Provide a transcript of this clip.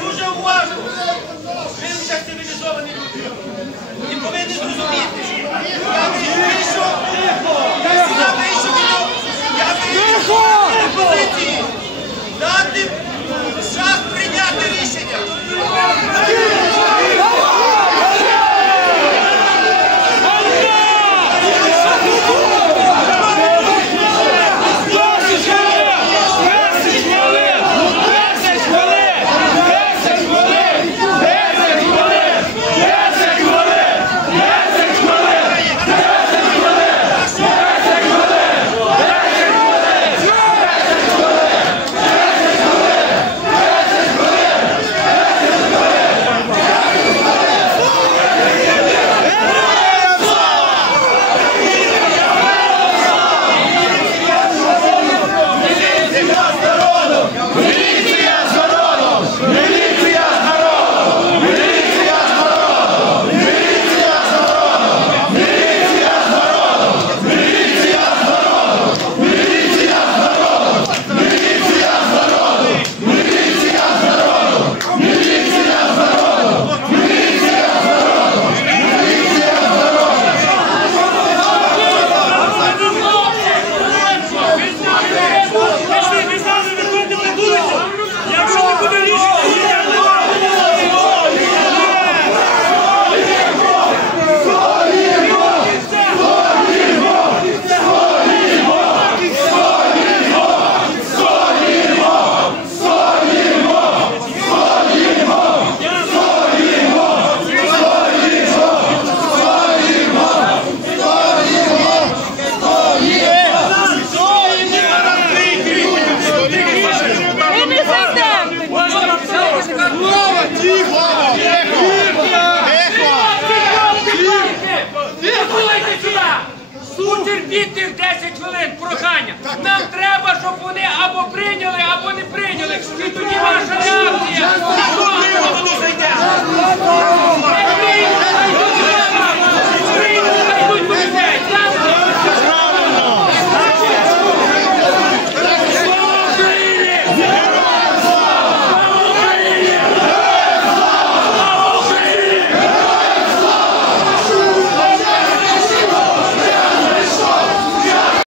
дуже уважно. Ви як цивілізовані люди. І повинні зрозуміти. цих 10 хвилин прохання. Нам треба, щоб вони або прийняли, або не прийняли. І тоді ваша реакція. Воно зайде.